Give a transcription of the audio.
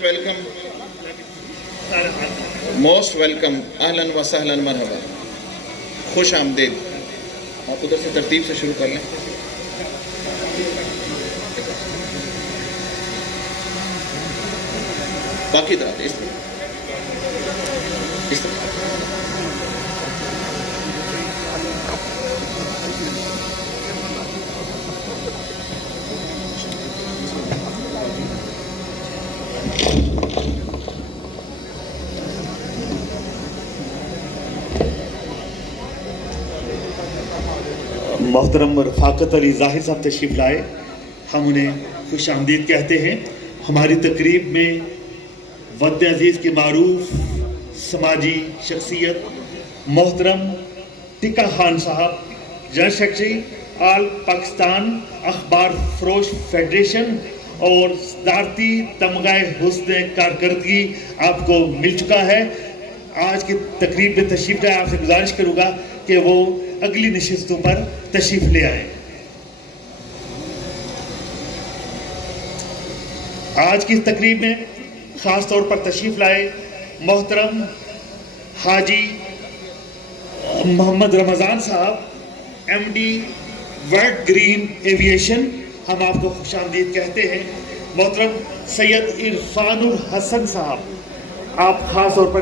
Welcome most welcome اہلاً و سہلاً مرحبا خوش آمدید. آپ ادھر سے ترتیب سے شروع کر لیں. باقی طرح اس طرح محترم رفاقت علی ظاہر صاحب تشریف لائے. ہم انہیں خوش آمدید کہتے ہیں. ہماری تقریب میں وطن عزیز کے معروف سماجی شخصیت محترم ٹکا خان صاحب، جنرل سیکرٹری آل پاکستان اخبار فروش فیڈریشن اور صدارتی تمغہ حسن کارکردگی آپ کو مل چکا ہے. آج کی تقریب میں تشریف لائے. آپ سے گزارش کروں گا کہ وہ اگلی نشستوں پر تشریف لے آئیں. آج کی تقریب میں خاص طور پر تشریف لائے محترم حاجی Muhammad Ramzan Sahab, M D World Green Aviation, ہم آپ کو خوش آمدید کہتے ہیں. محترم سید عرفان الحسن صاحب، آپ خاص طور پر